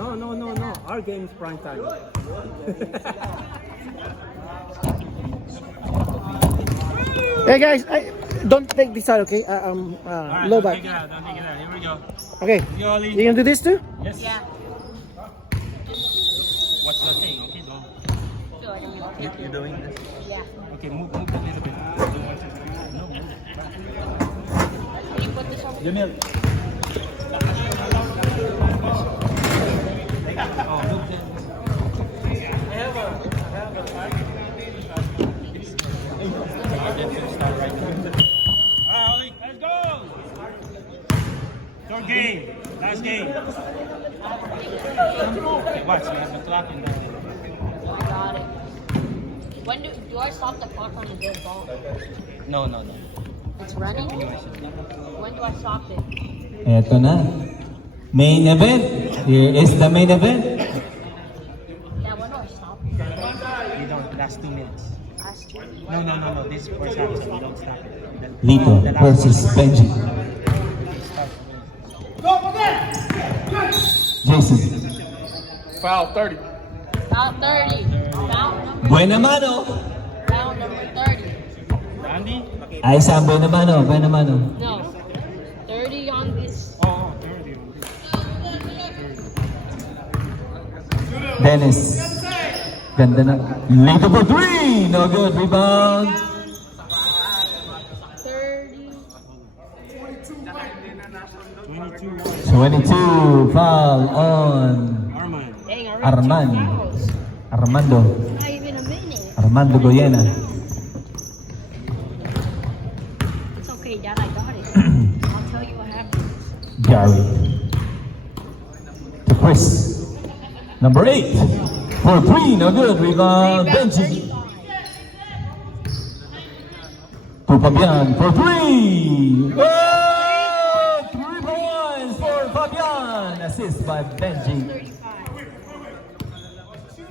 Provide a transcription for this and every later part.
No. Our game is prime time. Hey guys, don't take this side, okay? Alright, Low don't back. take it out, don't take it out. Here we go. Okay. You Ollie. You gonna do this too? Yes. Yeah. Watch the thing, okay? Don't. Feel like I'm gonna take You're it. doing this? Yeah. Okay, move a little bit. No, move. Can you put this on? Jamil. Oh, move there. Alright, Ollie, let's go! Third game. Last game. Okay, watch, we have the clock in there. I got it. When do I stop the clock on the dead ball? No. It's running? When do I stop it? Eto na. Main event. Here is the main event. Yeah, when do I stop it? You don't, last 2 minutes. Last two. No. This first half, so you don't stop it. Lito The last versus one. Benji. Jason. Foul 30. Foul 30. Foul number Buena mano. Foul number 30. Randy? Ay, isang buena mano. Buena mano. No. 30 on this. Oh, 30. Dennis. Ganda na. Lito for three. No good. Rebound. 30. 22. Foul on Arman. Dang, I Arman. already 2 fouls. Armando. Not even a minute. Armando Goyena. It's okay, Dad. I got it. I'll tell you what happened. Gary. To Chris. Number 8. For three. No good. Rebound. Benji. To Fabian for three. Oh, 3 points for Fabian. Assist by Benji.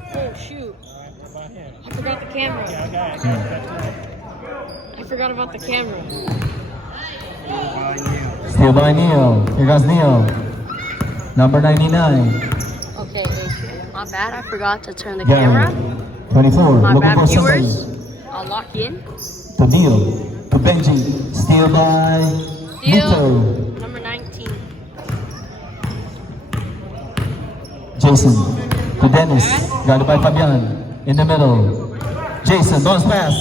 35. Oh, shoot. I forgot the camera. I forgot about the camera. Steal by Neil. Here goes Neil. Number 99. Okay, my bad. I forgot to turn the Gary. camera. 24. My Looking bad, for viewers. somebody. I'll lock in. To Neil. To Benji. Steal by Nito. Deal. Number 19. Jason. To Dennis. Guarded by Fabian. In the middle. Jason. Bounce pass.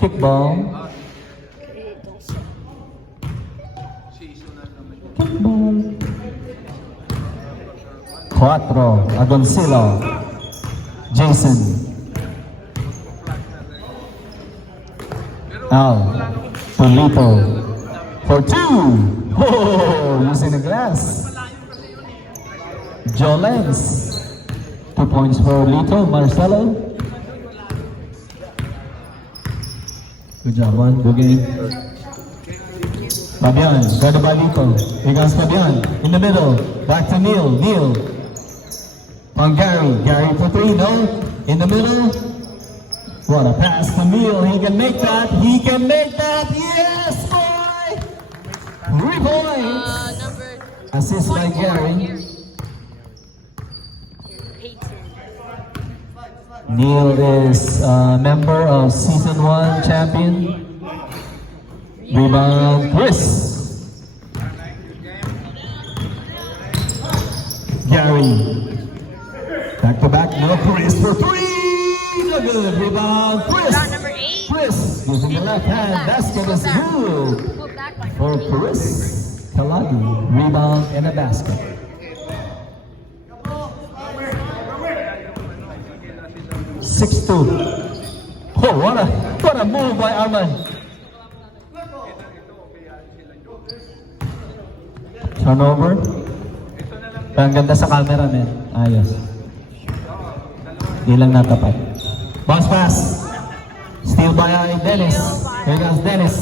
Kick ball. Okay, don't stop. Kick ball. 4. Agoncillo. Jason. Al. Polito. For 2. Oh, using the glass. Jolens. 2 points for Lito. Marcelo. Good job, one. Good game. Fabian. Guarded by Lito. Here comes Fabian. In the middle. Back to Neil. Neil. On Gary. Gary for 3. No. In the middle. What a pass to Neil. He can make that. He can make that. Yes, boy. 3 points. Number Assist by 24, Gary. Peyton. Neil is a member of Season 1 champion. Rebound, Chris. Gary. Back to back, no Chris for 3. No good. Rebound, Chris. Shot number 8. Chris using the left hand. Basket is good Put back by for 8. Chris Kalagi. Rebound and a basket. 6-2. Oh, what a move by Arman. Turnover. Ang ganda sa camera, man. Ayos. Di lang natapat. Bounce pass. Steal by Dennis. Here comes Dennis.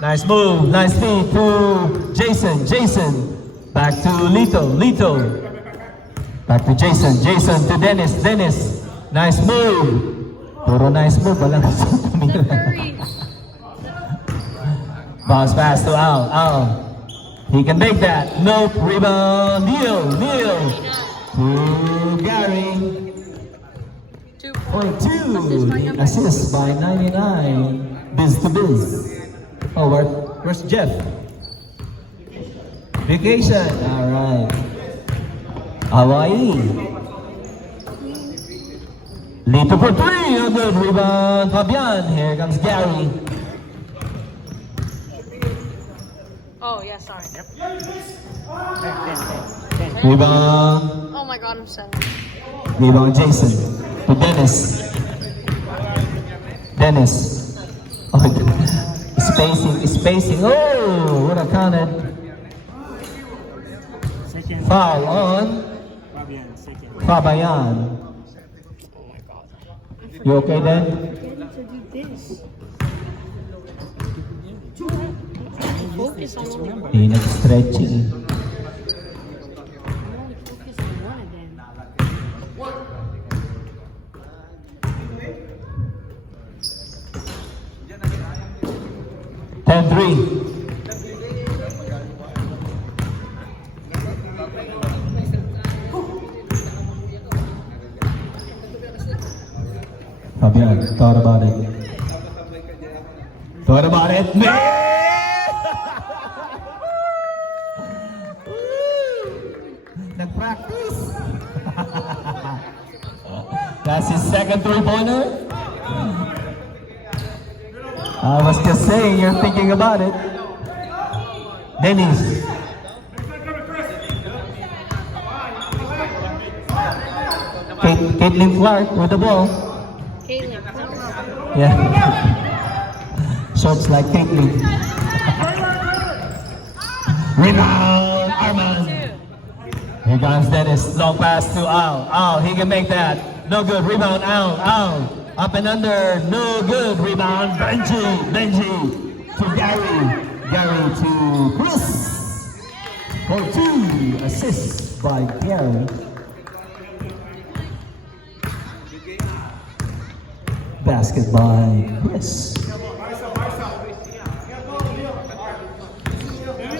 Nice move. Nice feed to Jason. Jason. Back to Lito. Lito. Back to Jason. Jason to Dennis. Dennis. Nice move. Puro nice move. Walang Curry. bounce pass to Al. Al. He can make that. Nope. Rebound. Neil. To Gary. 2 Point points. Assist by two. number. Assist by 99. Biz to Biz. Oh, where's Jeff? Vacation. All right. Hawaii. Lito for three. A good rebound. Fabian. Here comes Gary. Oh, yeah, sorry. Rebound. Oh my god, I'm 7. Rebound Jason. To Dennis. Oh, spacing. Oh, what a counted. Second. Foul on Fabian, second. Fabayan. You okay then? Focus on one. Hindi nag-stretching. Focus on one of them. 10-3. Fabian, thought about it. Nag-practice. That's his second three-pointer. I was just saying, you're thinking about it. Dennis. Caitlin Clark with the ball. Caleb. Yeah. Shorts like Caitlin. Rebound, Arman. Here comes Dennis. Long pass to Al. Al, he can make that. No good. Rebound, Al. Up and under. No good. Rebound, Benji. To Gary. Gary to Chris. For 2. Assists by Gary. Basket by Chris.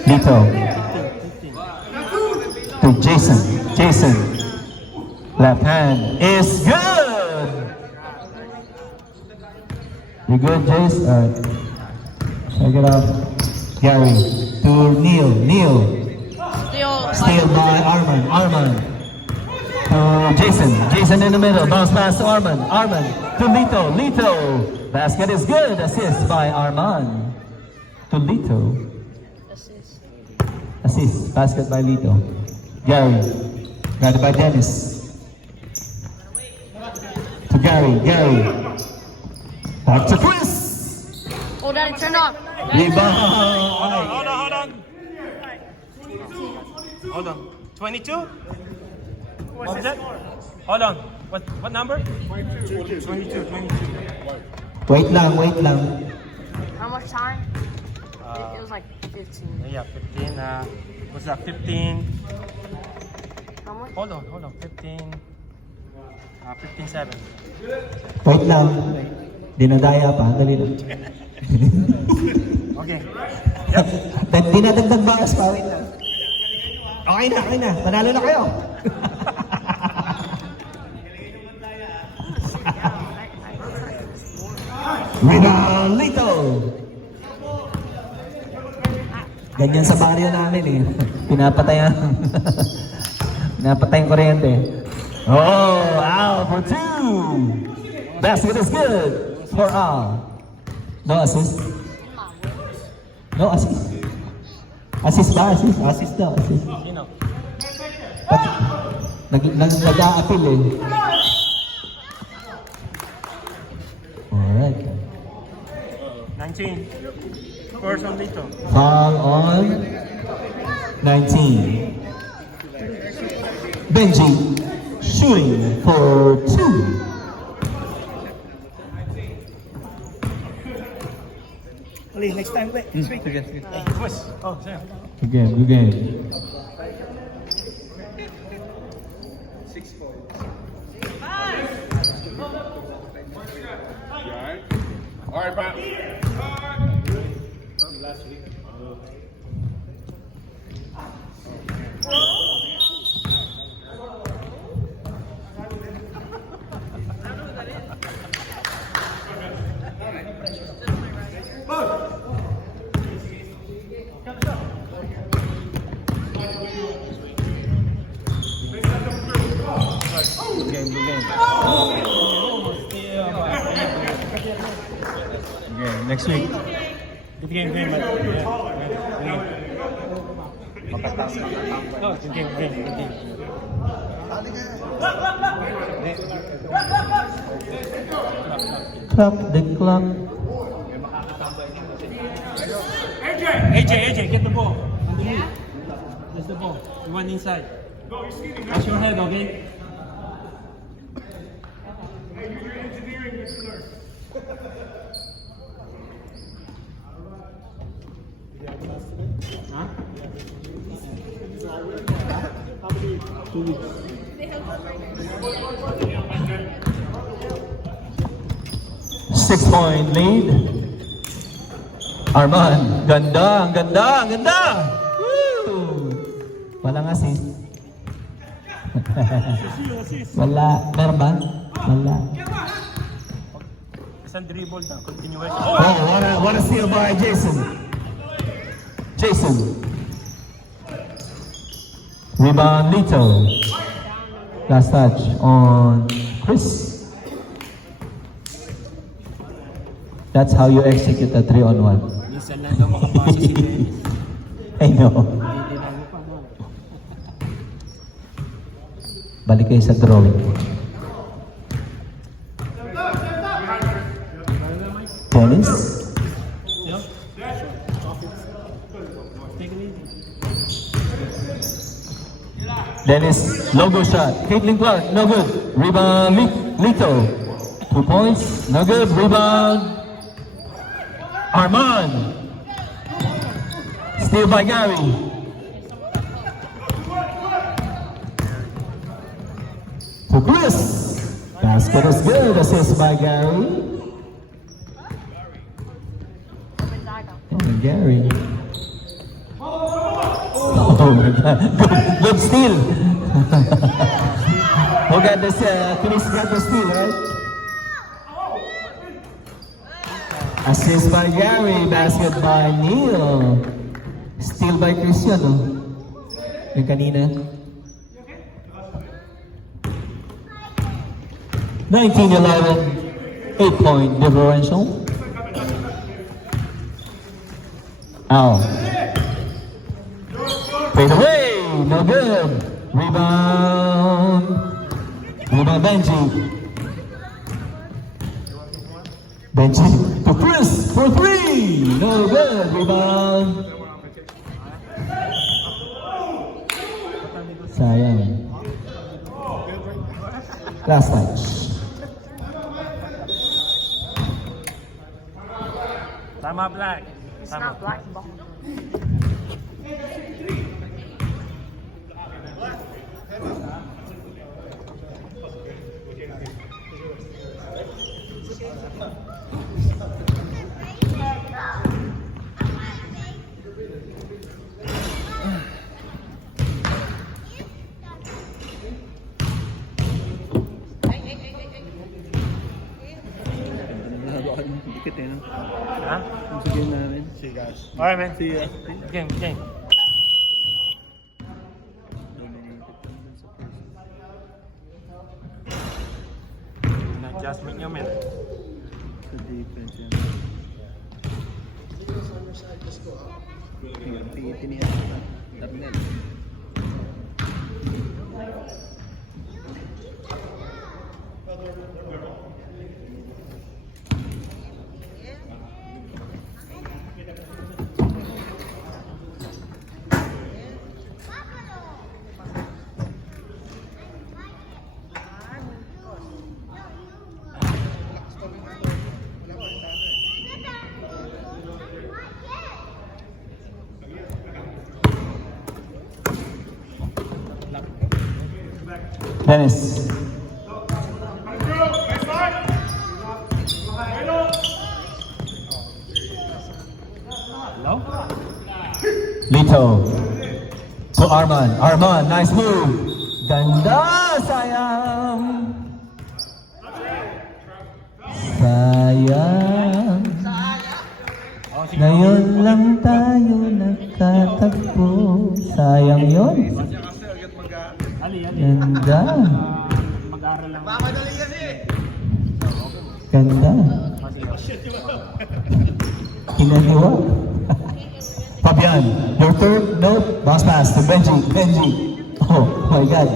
Lito. To Jason. Left hand is good. You good, Jace? Alright. Check it out. Gary. To Neil. Steal by Arman. To Jason in the middle. Bounce pass to Arman. To Lito. Basket is good. Assist by Arman. To Lito. Assist. Basket by Lito. Gary. Guarded by Dennis. To Gary. Back to Chris. Oh, Daddy, turn off. Rebound. Hold on. 22? What's that? Hold on. What number? 22. Wait lang. How much time? It was like 15. Yeah, 15. What's that? 15. How much? Hold on. 15. 15-7. Wait lang. Dinadaya pa. Dali lang. Okay. Dinadagdag bakas pa. Wait lang. Okay na. Panalo na kayo. Rebound, Lito. Ganyan sa barrio namin eh. Pinapatay yung kuryente. Oh, Al for 2. Basket is good for Al. No assist. Assist ba? Assist daw. Sino? Nag-a-appeal eh. Alright. 19. First on dito. Foul on 19. Benji shooting for 2. Next time, wait. Next week. Oh, sir. Good game. All right, Bob. Okay, next week. Good game. Yeah. Oh, good game. Clap the clock. AJ, get the ball. Underneath. There's the ball. You want inside. Watch your head, okay? Huh? 2 weeks. Six-point lead. Arman, ganda, ang ganda! Woo! Walang assist. Wala. Meron ba? Wala. Isang dribble na. Continuation. Oh, what a steal by Jason. Rebound, Lito. Last touch on Chris. That's how you execute a 3-on-1. Minsan lang daw makapasa si Dennis. I know. Hindi na mo pa, no? Balik kayo sa drawing. Dennis. Yeah? Take it easy. Dennis, logo shot. Caitlin Clark, no good. Rebound, Lito. 2 points, no good. Rebound, Arman. Steal by Gary. To Chris. Basket is good. Assist by Gary. And Gary. Oh my God. Good steal. Who got this? Chris got the steal, right? Assist by Gary. Basket by Neil. Steal by Cristiano. Yung kanina. 19-11. 8-point differential. Out. Fade away. No good. Rebound. Benji. Benji to Chris for 3. No good. Rebound. Sayang. Last touch. Tama, Black. It's Tama. not black ball. Huh? See you guys. Alright, man. See ya. Game. Adjustment nyo, man. Sa defense yan. Tiniyan sa Darnell. Dennis. Hello? Lito. To Arman. Arman, nice move. Ganda, sayang. Sayang. Ngayon lang tayo nagkatagpo. Sayang yun. Ali. Ganda. Mag-aaral lang Ganda. Kinaliwa. Fabian, your turn. Nope. Bounce pass to Benji. Benji. Oh my God.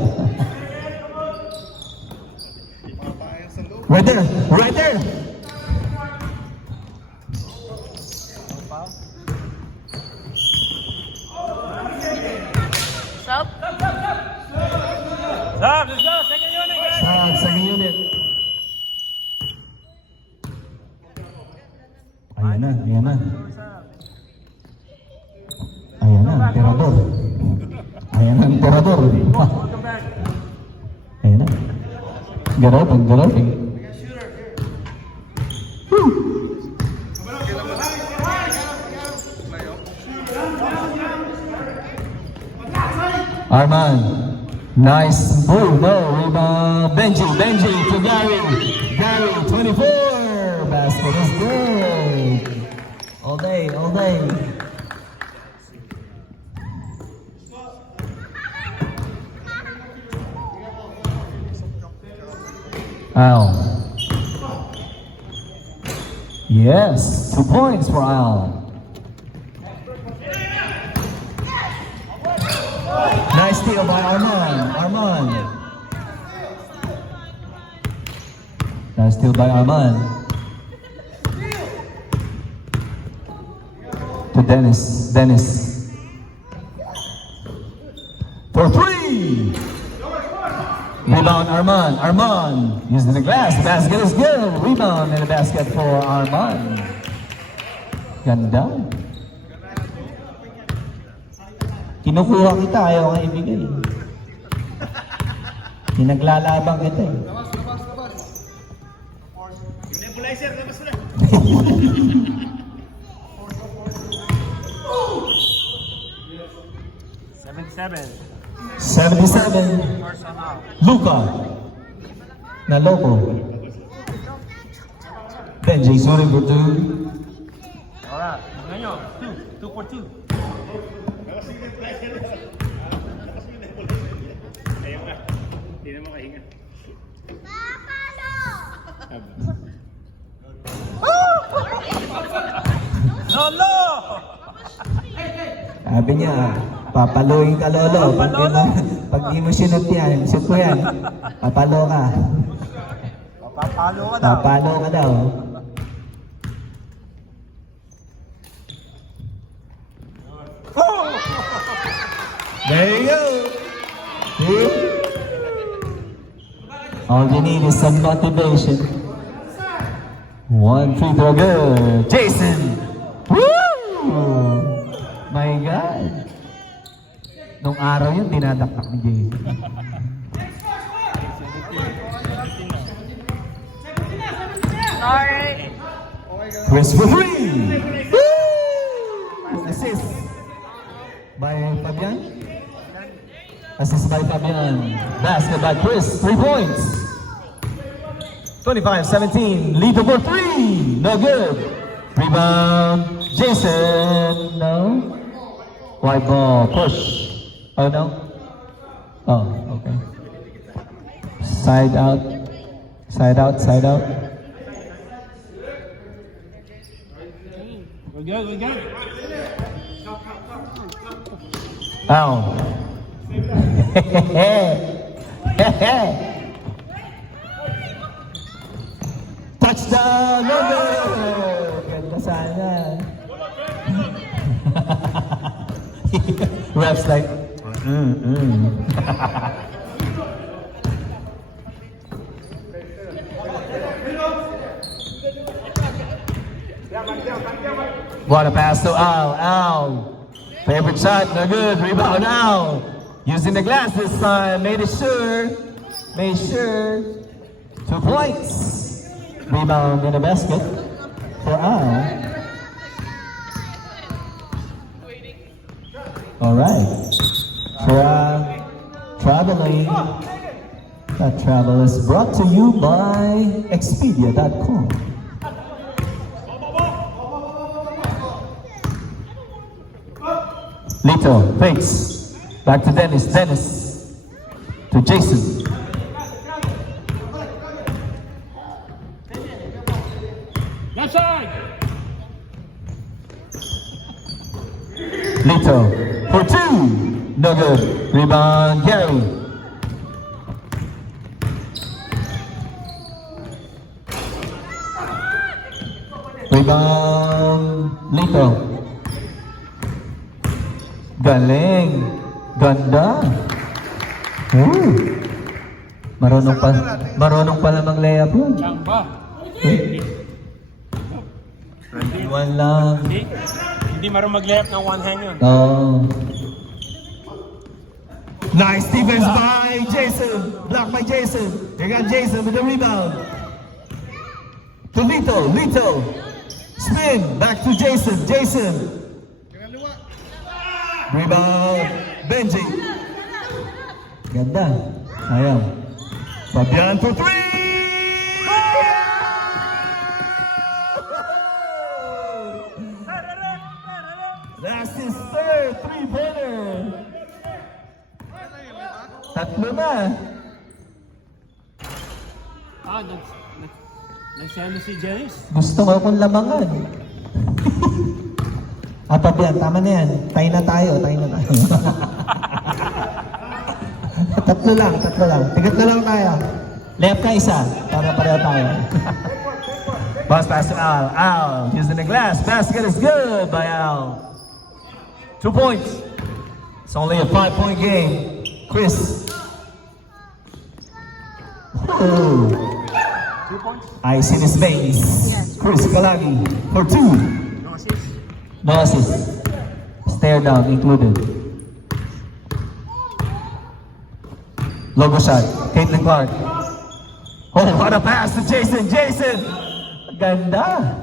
Right there. Right there. Sub? Stop, let's go. Second unit, guys. Second unit. Ayan na, ayan na. Ayan na, emperador. Ayan na, emperador. Welcome back. Ayan na. Garoting, garoting. Arman. Nice move. No, rebound. Benji, Benji to Gary. Gary, 24. Basket is good. All day, all day. Al. Yes, 2 points for Al. Nice steal by Arman. Arman. Nice steal by Arman. To Dennis. Dennis. For 3. Rebound Arman. Arman. Using the glass. The basket is good. Rebound and a basket for Arman. Ganda. Kinukuha kita, ayaw nga ibigay. Pinaglalabang kita eh. Seven. 77. Personal. Luka. Naloko. Benji shooting for 2. Alright. Ngayon, 2 for 2. Lolo! Sabi niya, papaluin ka lolo. Pag di mo sinot yan, shoot ko yan. Papalo ka. Papalo ka daw. Papalo ka daw. There you go. See? All you need is some motivation. 1 free throw good. Jason. Woo! My God. Nung araw yun, dinadaktak ni Jason. Sorry. Chris for 3. Woo! Assist by Fabian. Assist by Fabian. Basket by Chris. 3 points. 25-17. Lead for 3. No good. Rebound. Jason. No. White ball. Push. Oh no. Oh, okay. Side out. Side out. Side out. We're good, we're good. Ow. Touchdown! No good! Ganda sana. Ref's like, What a pass to Al. Al. Favorite shot, no good. Rebound Al. Using the glass this time. Made sure. 2 points. Rebound in the basket for Al. All right. Traveling. That travel is brought to you by Expedia.com. Lito, fakes. Back to Dennis. Dennis. To Jason. No good. Rebound, Gary. Rebound, Lito. Galing. Ganda. Marunong pala mag-layup yun. Chamba. 21 lang. Hindi marunong mag-layup ng one hand yun. Oh. Nice defense by Jason. Blocked by Jason. Here comes Jason with the rebound. To Lito. Lito. Spin. Back to Jason. Jason. Rebound. Benji. Ganda. Sayang. Fabian for three. That's his third three-pointer. Tatlo na. Nagsendo si Janice. Gusto mo akong lamangan. Fabian, tama na yan. Tayo na tayo. Tatlo lang. Tigat na lang tayo. Left ka isa. Para pareho tayo. Bounce pass to Al. Al using the glass. Basket is good by Al. 2 points. It's only a 5-point game. Chris. Oh. 2 points. Ice in his face. Chris Kalagi for 2. No assist. No assist. Stare down included. Logo shot. Caitlin Clark. Oh, what a pass to Jason. Jason! Ganda.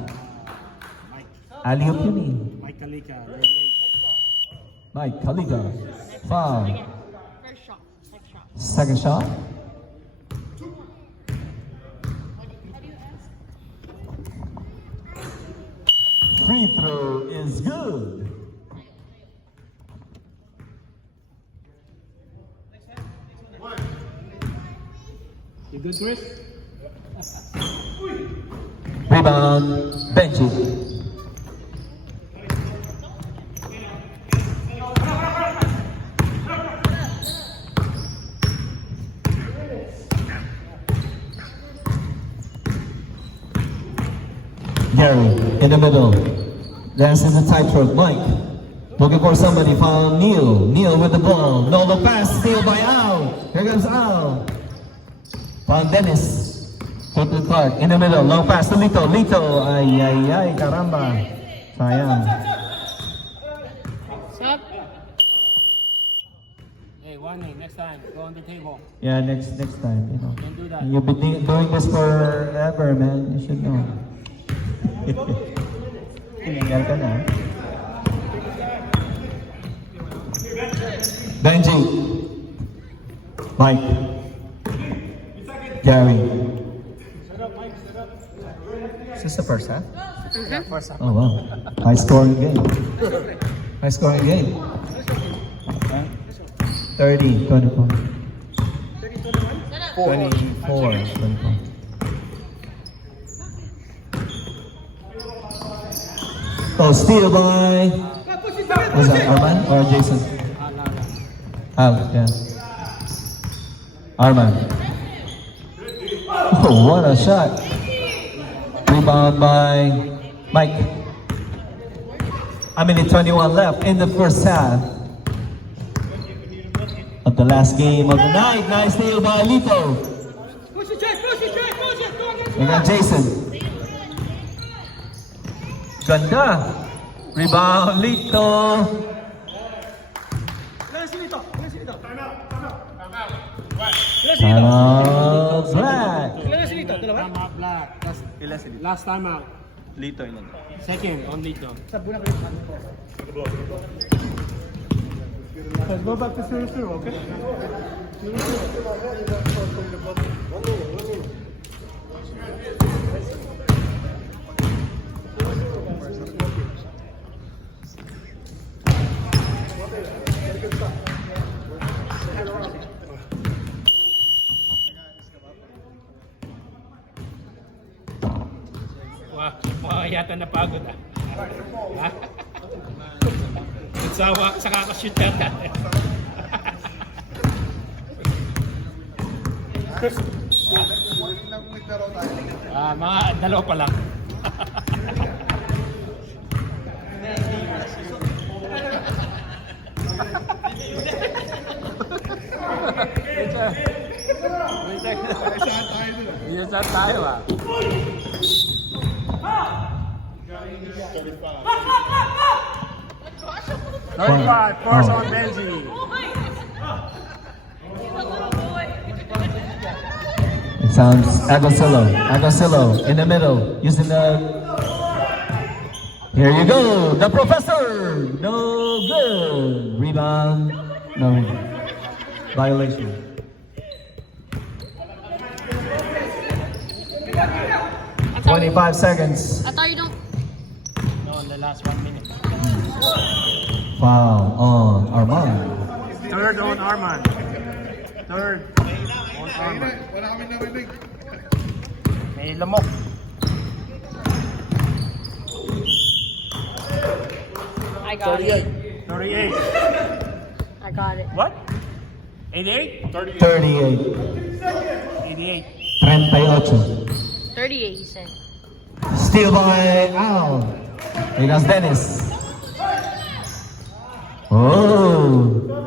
Alley-oop yun eh. Mike Kalika. Mike Kalika. Foul. First shot. Next shot. Second shot. Free throw is good. You good, Chris? Rebound, Benji. Gary in the middle. Dancing the tightrope. Mike looking for somebody. Found Neil. Neil with the ball. No look pass. Steal by Al. Here comes Al. Found Dennis. Caitlin Clark in the middle. Long pass to Lito. Lito. Ay, caramba. Sayang. Sup? Hey, warning. Next time, go on the table. Yeah, next time, you know. Don't do that. You've been doing this forever, man. You should know. Tinggal ka na. Benji. Mike. Gary. Is this the first half? Oh wow. High scoring game. High scoring game. 30, 24. 24. Oh, steal by... Was that Arman or Jason? Al, yeah. Arman. Oh, what a shot. Rebound by Mike. A minute 21 left in the first half of the last game of the night. Nice steal by Lito. We got Jason. Ganda. Rebound, Lito. Timeout, Black. Time out, Black. Last time out. Lito yun. Second on Lito. Let's go back to 0-0, okay? Wow, yata napagod ah. Nagsawa sa kakashoot yata. Mga dalawa pa lang. Saan tayo ah? 35, force on Benji. It sounds Agoncillo in the middle, using the. Here you go, the professor. No good. Rebound. No. Violation. I thought 25 seconds. I thought you don't. No, in the last 1 minute. Foul on Armand. Third on Arman. Third on Arman. May lamok. I got it. 38. I got it. What? 88? 38. 88. 38. 38, he said. Steal by Al. Here comes Dennis. Oh.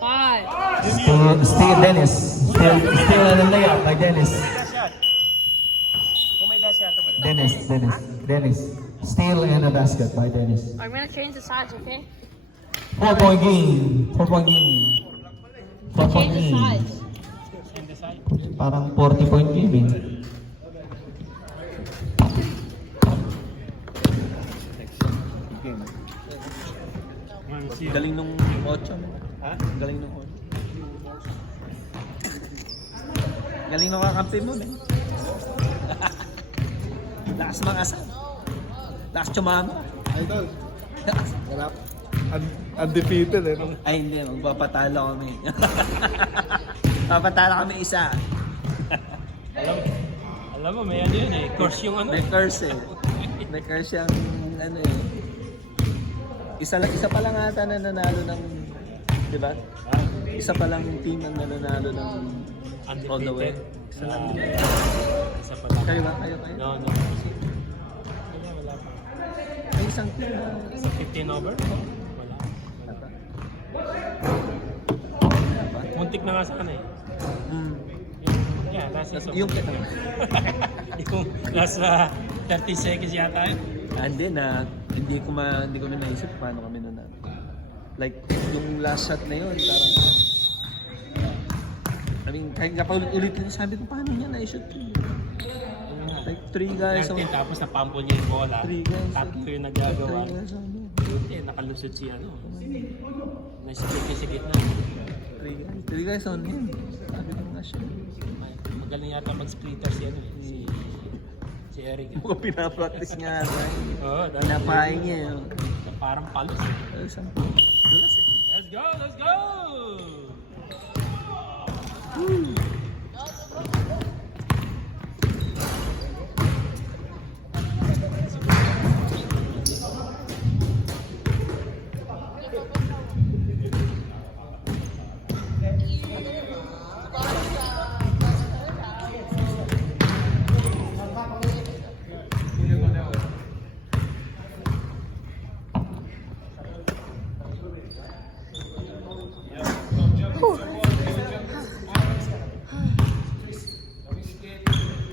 5. Steal Dennis. Steal and a layup by Dennis. Dash shot. Who made that shot? Dennis. Steal and a basket by Dennis. I'm gonna change the sides, okay? 4-point game. 4-point game. 4-point Change the game. sides. In the side. Parang 40-point game eh. Galing nung 8. Ha? Galing nung 8. Galing nung kakampi mo, eh. Lakas makasal. Lakas tsumama. Idol. Wala. Undefeated eh. No? Ay hindi, magpapatalo kami. Papatalo kami isa. Alam mo, may ano yun eh. Course yung ano. May curse eh. May curse yung ano eh. Isa pa lang ata na nanalo ng, di ba? Isa pa lang yung team ang nanalo ng all the way. Isa lang. Isa pa lang. Kayo ba? Kayo? No. Wala pa. May isang team na. Sa 15 over? Wala. Muntik na nga sana eh. Yeah, nasa Yung yung nasa 30 seconds yata yun. hindi na hindi ko na naisip paano kami na like yung last shot na yun parang I mean kahit ulit-ulitin sabi ko paano niya na-shoot yun like 3 guys on Tapos napambol niya yung bola. 3 guys Tatlo yung nagagawa. 3 guys on Buti, nakalusot si ano. Nasikip na. 3 guys on him sabi ko nga siya Magaling yata mag-splitter si ano si Eric. mukhang pinapractice nga Oo, pinapain niya yun parang palos. isang dulas eh Let's go!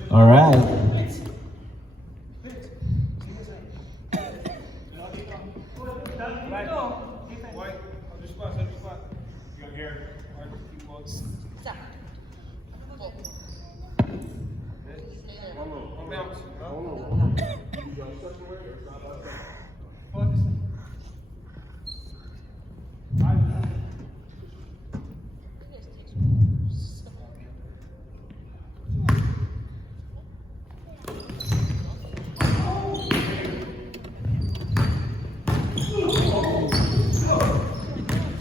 All right.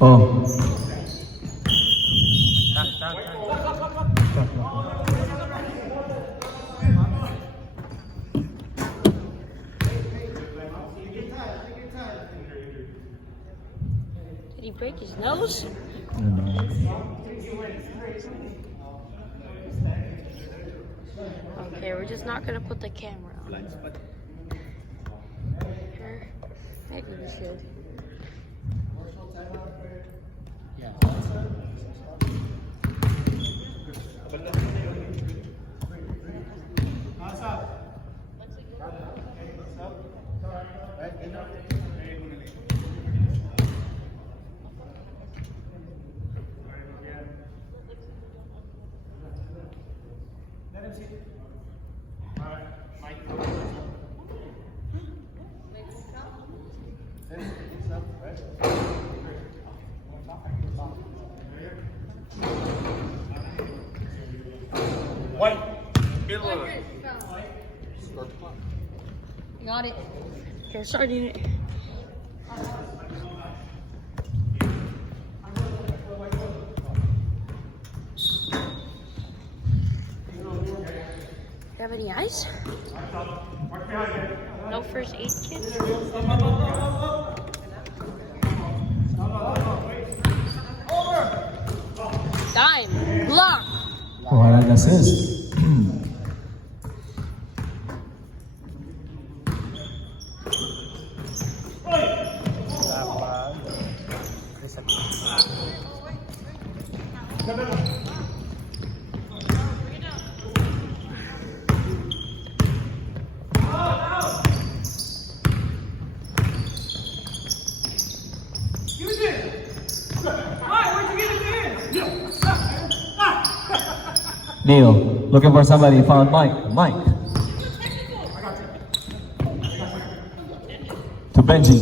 Oh. Did he break his nose? Okay, we're just not gonna put the camera on. Here. Maybe we should. White. Got it. Okay, starting it. You have any ice? No first aid kit? Dime. Block. For an assist. Neil, looking for somebody, found Mike. Mike. To Benji.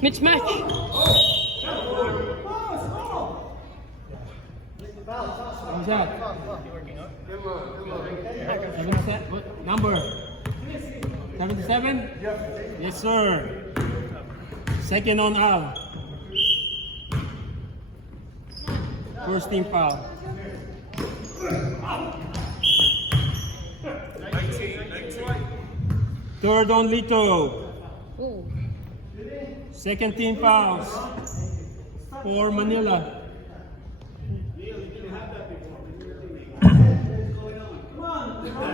Mismatch. Who's that? What number? 77? Yes, sir. Second on Al. First team foul. 19. Third on Lito. Ooh. Second team fouls for Manila.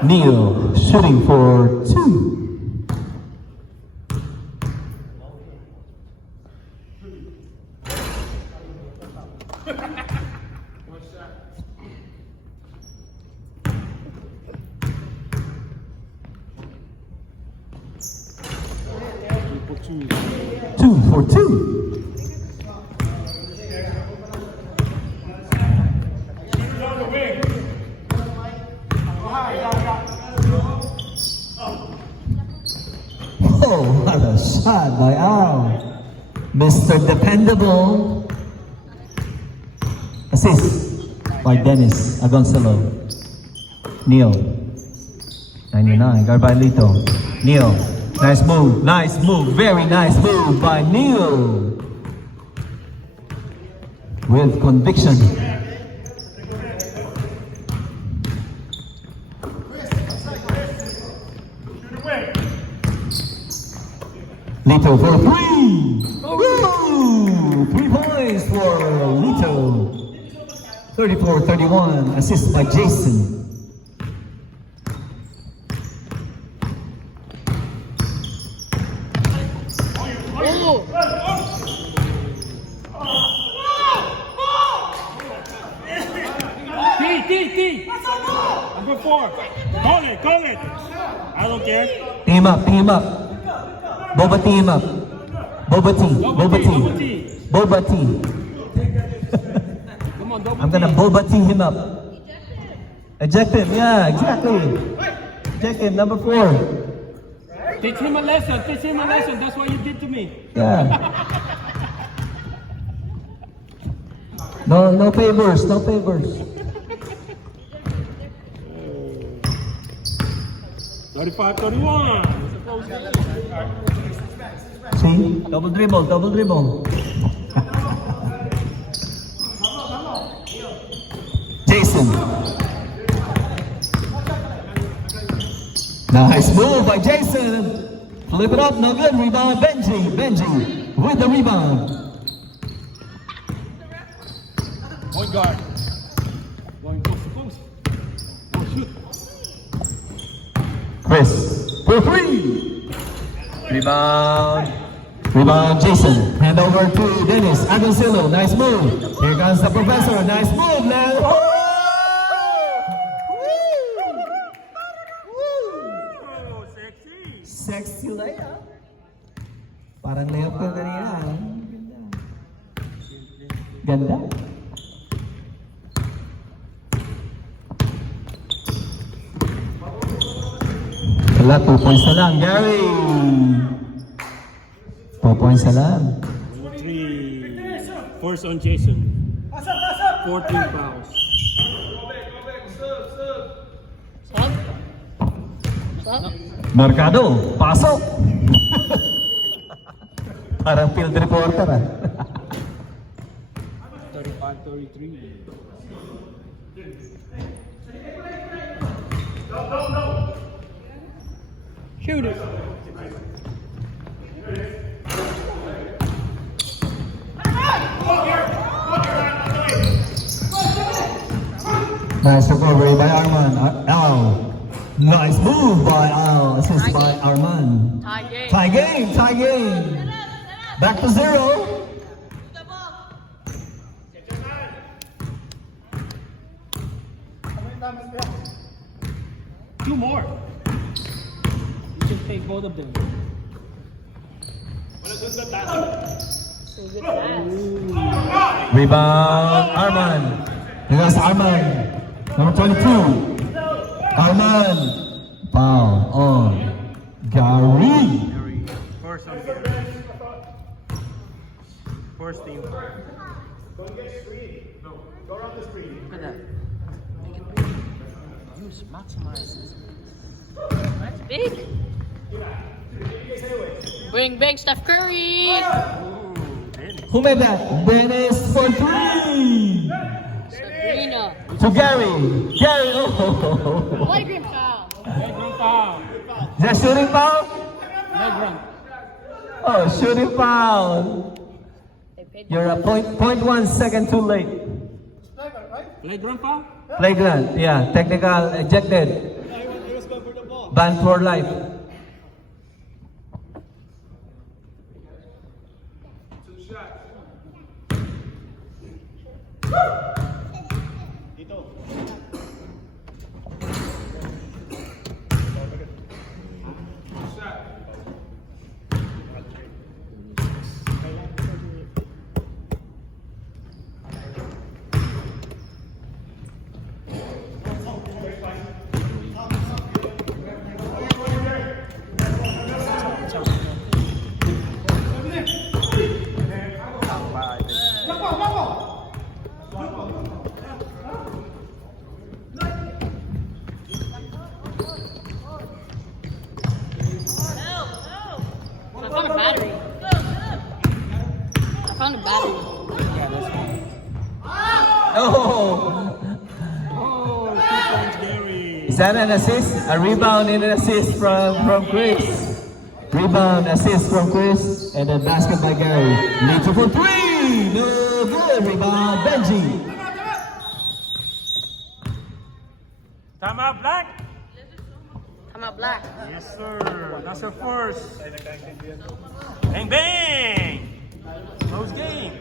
Neil shooting for 2. Two for 2. Oh, what a shot by Al. Mr. Dependable. Assist by Dennis Agoncillo. Neil. 99, guard by Lito. Neil. Nice move, very nice move by Neil. With conviction. Lito for 3. Woo! 3 points for Lito. 34-31, assist by Jason. T. Number 4. Call it. I don't care. Team up. Boba team up. Boba T. Come on, double I'm gonna T. Boba T him up. Eject him, yeah, exactly. Eject him, number 4. Teach him a lesson. That's what you did to me. Yeah. No favors. 35-31. See? Double dribble. Jason. Nice move by Jason. Flip it up, no good. Rebound, Benji with the rebound. One guard. for three. Rebound. Rebound, Jason. Hand over to Dennis Agoncillo. Nice move. Here comes the professor. Nice move, man. Oh! Oh, sexy. Sexy layup. Parang layup ko kanina. Ganda. Wala, 2 points na lang. Gary! 2 points na lang. 3. Force on Jason. 14 fouls. Sub? Sub? Mercado, pasok! Parang field reporter ah. 35-33. Shoot it. Nice recovery by Arman. Al. Nice move by Al. Assist by Arman. Tie game. Tie game, tie game. Back to 0. Two more. You should take both of them. So good pass. Rebound, Arman. Here's Arman. Number 22. Arman. Foul on Gary. Force on Gary. Force team. Look at that. Make it big. Use, maximize it. That's big. Bring Steph Curry. Who made that? Dennis for 3. Sabrina. To Gary. Gary. Oh. Light green foul. Red run foul. Is that shooting foul? Red run. Oh, shooting foul. They paid You're a point 1 second too late. Red run foul? Flagrant, yeah. Technical ejected. Banned for life. I found a battery. I found a battery. Oh! Oh, 2 points, Gary. Is that an assist? A rebound and an assist from Chris. Rebound, assist from Chris, and then basket by Gary. Lead to for 3! No good! Rebound, Benji. Time out, Black. I'm a black. Yes, sir. That's our force. Bang, bang. Close game.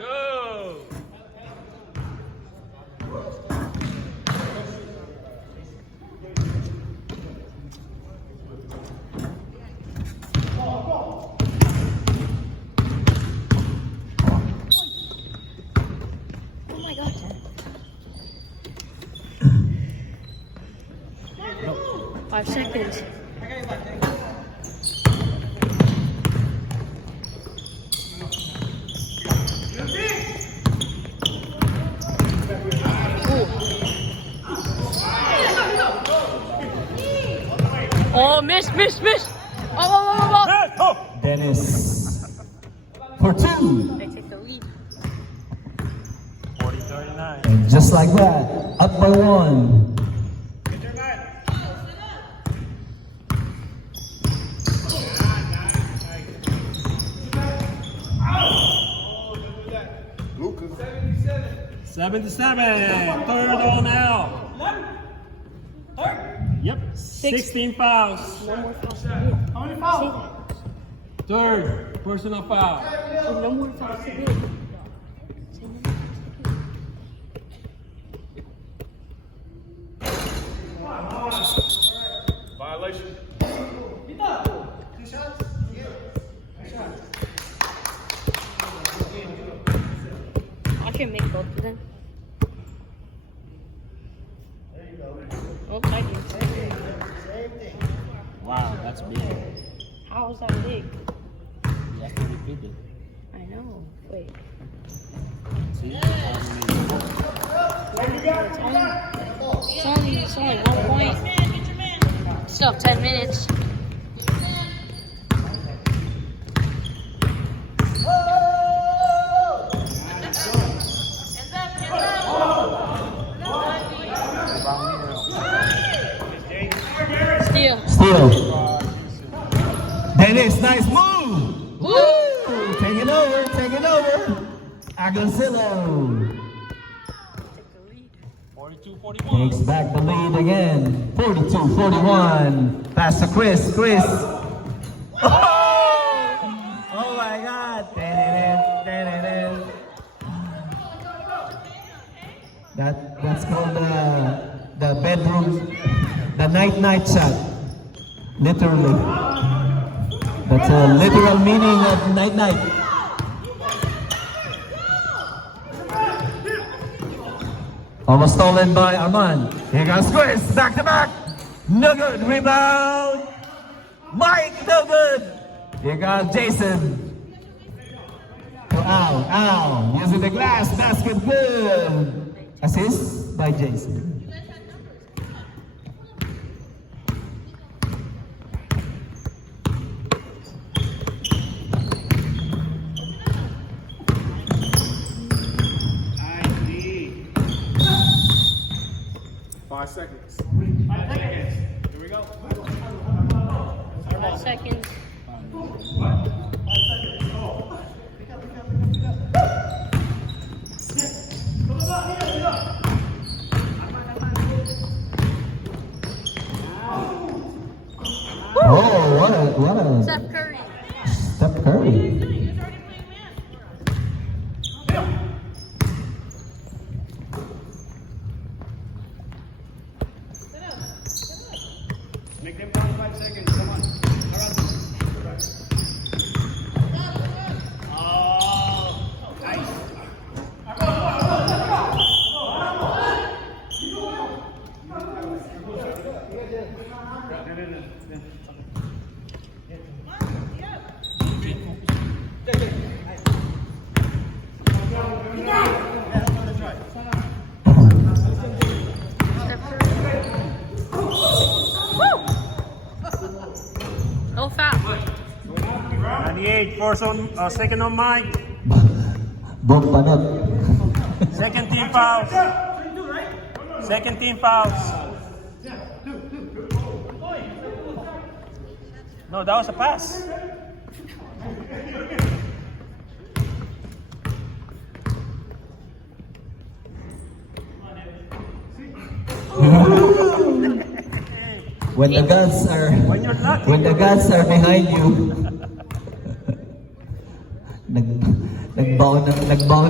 Go. Oh my god. 5 seconds. Oh, missed. Miss. Oh. Hey, oh. Dennis for 2. They take the lead. 40-39. And just like that, up by 1. Luca. 77. Third on out. Yep. 16 fouls. No more fouls to do. Third personal foul. So no more fouls to do. Violation. I can make both of them. Oh, I do. Wow, that's big. How is that big? You have to repeat it. I know. Wait. See? It's only 1 point. Still have 10 minutes. Steal. Dennis, nice move. Woo! Taking over. Agoncillo 42-41. takes back the lead again. 42-41. Pass to Chris. Oh my God. That's called the bedroom, the night shot. Literally. That's a literal meaning of night. Almost stolen by Arman. Here comes Chris, back to back. No good, rebound. Mike, no good. Here comes Jason. To Al, using the glass, basket good. Assist by Jason. Five seconds. 5 seconds. Oh, what a Steph Curry. Steph Curry. Make them 45 seconds. Come on. No foul. 98. First on, second on Mike. Bob Panot. Second team fouls. Second team fouls. No, that was a pass. When the gods are When you're lucky. when the gods are behind you. Nagbaon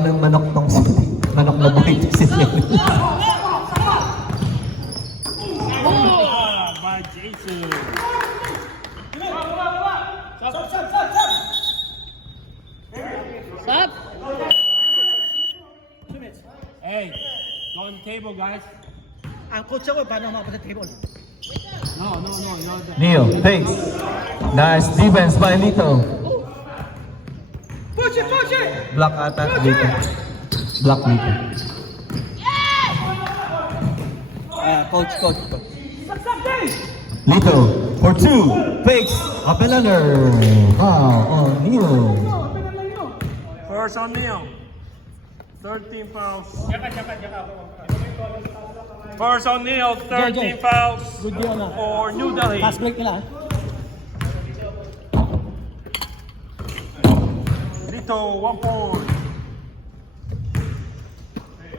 ng manok na buhay si Lenny. By Jason. Stop. Hey, go on the table, guys. Ang coach ako, paano makapunta sa table? No. Neil takes. Nice defense by Lito. Push it! Block ata Lito. Block Lito. Coach. Lito for 2. Fakes up and under. Foul on Neil. First on Neil. 13 fouls. First on Neil, 13 fouls for New Delhi. Fast break nila. Lito, 1 point.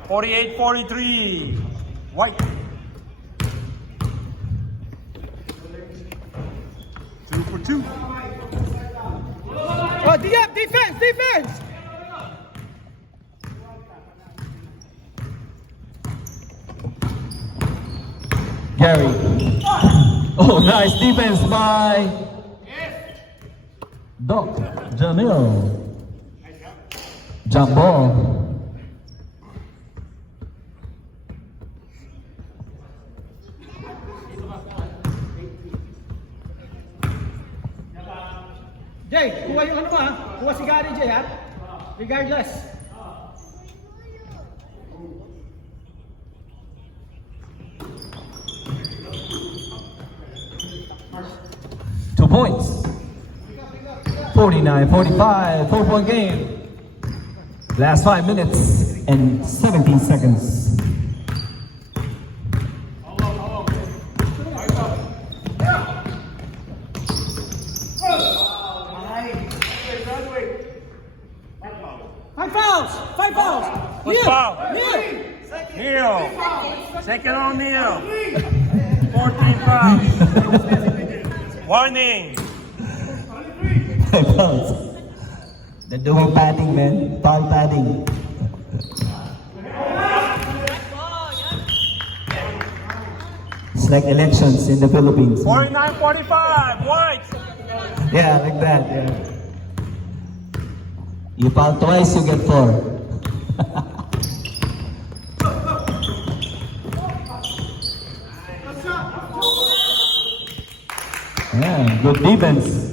48-43. White. 2 for 2. Oh, defense! Gary. Oh, nice defense by Doc Jamil. Jump ball. Jay, kuha yung ano mo ha? Kuha si Gary, Jay ha? Regardless. Points. 49-45, 4-point game. Last 5 minutes and 17 seconds. Five fouls! What's foul? Neil! Neil. Second on Neil. 14 fouls. Warning. 5 fouls. They're doing padding, man. Foul padding. It's like elections in the Philippines. 49-45. White. Yeah, like that, yeah. You foul twice, you get 4. Yeah, good defense.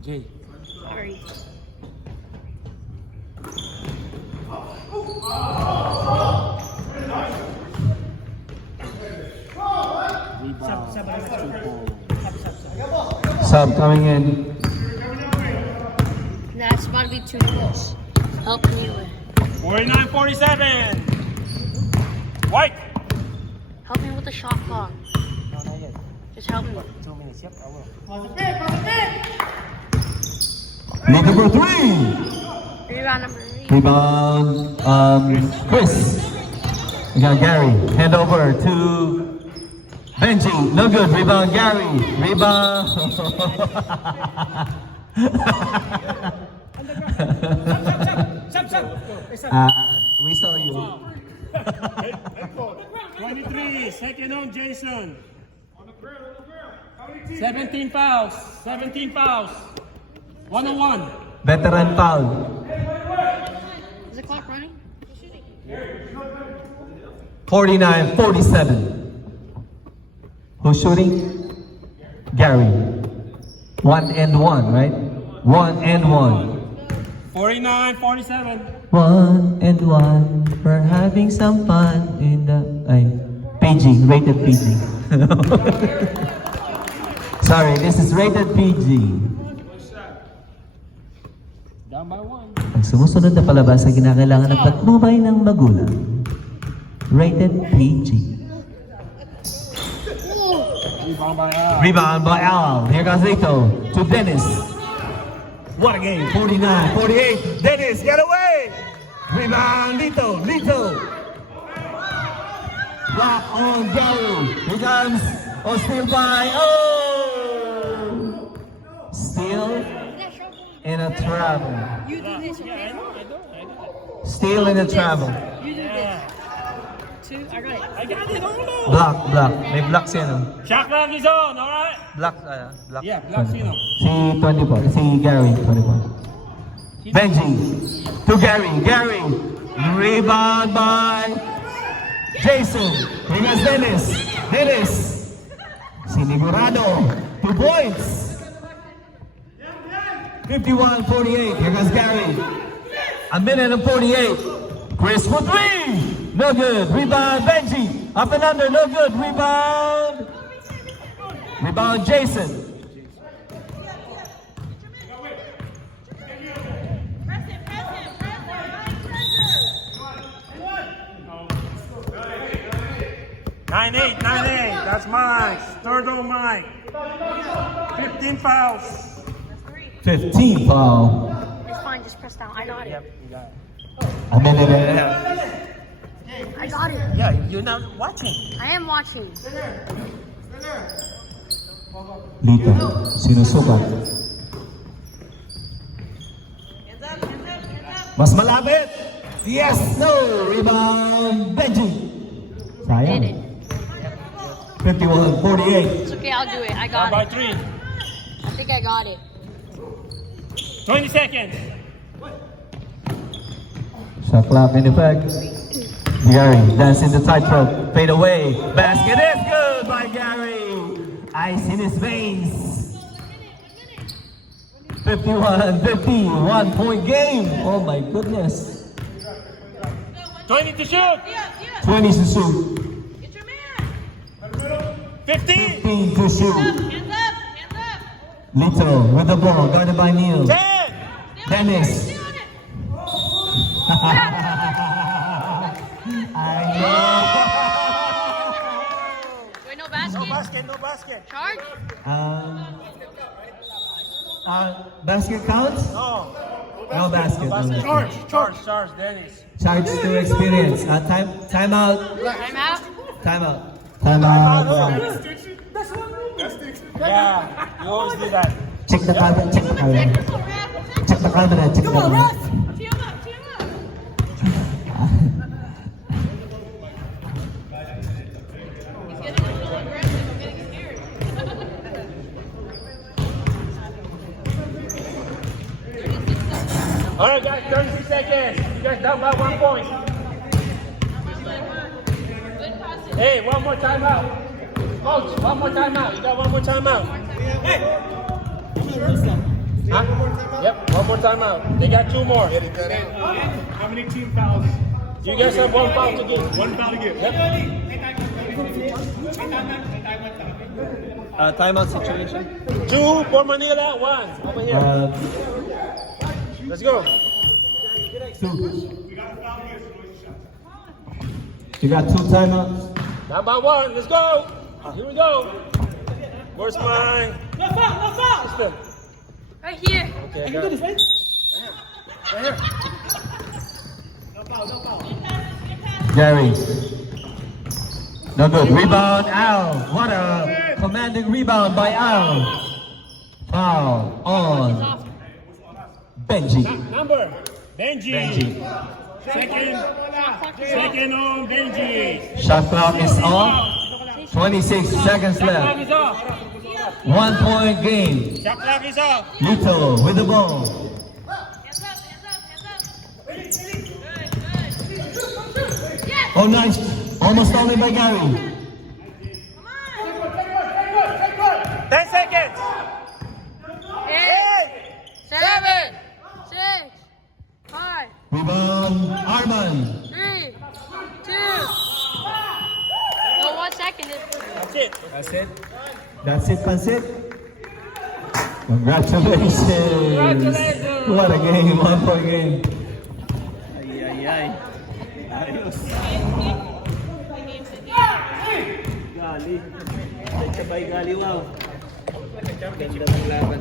Jay. Sorry. Sub coming in. Nah, it's about to be too close. Help me with. 49-47. White. Help me with the shot clock. Just help me. Need number 3. Rebound number 3. Rebound, Chris. We got Gary. Hand over to Benji. No good. Rebound, Gary. Rebound. We saw you. 23. Second on Jason. 17 fouls. 17 fouls. 101. Veteran foul. Is the clock running? 49-47. Who's shooting? Gary. 1 and 1, right? 1 and 1. 49-47. 1 and 1. We're having some fun in the PG, rated PG. Sorry, this is rated PG. Down by 1. Ang sumusunod na palabas ay kinakailangan ng patnubay ng magulang. Rated PG. Rebound by Al. Here goes Lito to Dennis. What a game. 49-48. Dennis, get away. Rebound, Lito. Block on Gary. Here comes, steal by, steal in a travel. You do this, okay? Steal in a travel. You do this. 2, I got it. Block. May block siya, no? Shot clock is on, alright? Block. Yeah, block Sino. Si 24. Si Gary, 24. Benji. To Gary. Rebound by Jason. Here is Dennis. Sinigurado. 2 points. 51-48. Here comes Gary. A minute and 48. Chris for three. No good. Rebound Benji. Up and under. No good. Rebound. Rebound Jason. Nine eight. That's mine. Third on mine. 15 fouls. 15 foul. It's fine, just press down. I got it. Yep, you got it. A minute and a half. I got it. Yeah, you're not watching. I am watching. Lito. Sinusukat. Mas malapit. Yes. No. Rebound Benji. Did Sayang. it. 51-48. It's okay, I'll do it. I Down got by it. 3. I think I got it. 20 seconds. Shot clock in effect. Gary dancing the tightrope. Fade away. Basket is good by Gary. Ice in his veins. 51-50. 1 point game. Oh my goodness. 20 to shoot. 20 to shoot. 15. 15 to shoot. Lito with the ball. Guarded by Neil. 10. Dennis. I Wait, no No basket? basket, no basket. Charge? know. Basket counts? No. No basket. No basket. Charge, Dennis. Charge to experience. Time out. I'm out. Time out. Time out. Yeah, you always do that. Check the camera. Check the camera. Check the camera. Check the camera. All right, guys, 36 seconds. You guys down by 1 point. Hey, one more timeout. Coach, one more timeout. You got one more timeout. Huh? Yep, one more timeout. They got 2 more. How many team fouls? You guys have 1 foul to give. 1 foul to give. Yep. Timeout situation. 2 for Manila, 1 over here. Let's go. 2. You got 2 timeouts. Down by 1. Let's go. Here we go. Where's mine? No foul, no foul. Right here. Okay, I got it. Right here. No foul, no foul. Gary. No good. Rebound, Al. What a commanding rebound by Al. Foul on Benji. Number. Benji. Benji. Second on Benji. Shot clock is off. 26 seconds Clock left. is off. 1 point game. Shot clock is off. Lito with the ball. Oh, nice. Almost stolen by Gary. 10 seconds. 8, 7, 6, 5, Rebound, Arman. 3, 2. No, 1 second. That's it. That's it. That's it, Pansit. Congratulations. Congratulations. What a game. 1 point game. Ay. Ayos. Gali. Sabay gali, wow. Ganda ng laban.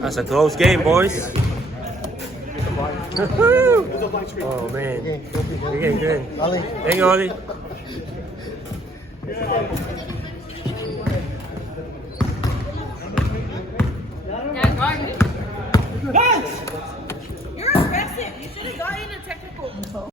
That's a close game, boys. Oh man. Again, good. Hang on, Ollie. Yeah, guard me. Nice! You're aggressive. You should have gotten a technical.